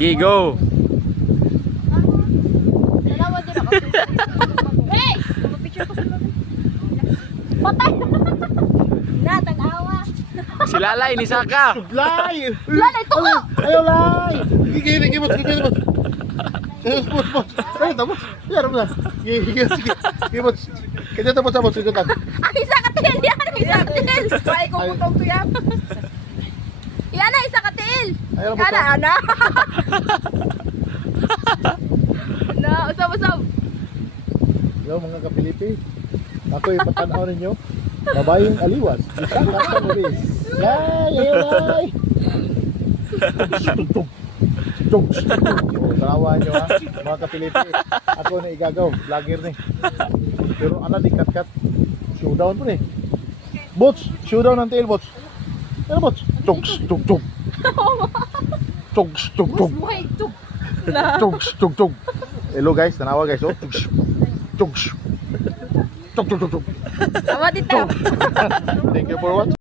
Gigo. Salamat din ako. Hey! Picture ko sila. Patay! Natag-awa. Si Lalay ni Saka. Lay! Lalay, tuko! Ayaw, lay! Gigi, bot. Ay, tapos. Yan, mo na. Gigi, bot. Kanya tapos, sige lang. Ang isa katil yan! Isa katil! Ay, kumutong to yan. Yan na, isa katil! Ayaw, bot. Ana! Na, usap. Yo, mga kapilipi. Ako ipatanaw ninyo. Babayong aliwas. Isang lakang ulis. Lay! Ayaw, lay! Tug. Salawa nyo ha, mga kapilipi. Ako na igagaw, vlogger ni. Pero ana di kat-kat. Showdown po ni. Bots, showdown ng tail bots. Ano bots? Tug. Tug. Buhay to. Tug. Hello guys, tanawa guys. Oh. Tug. Tama dito. Thank you for watching.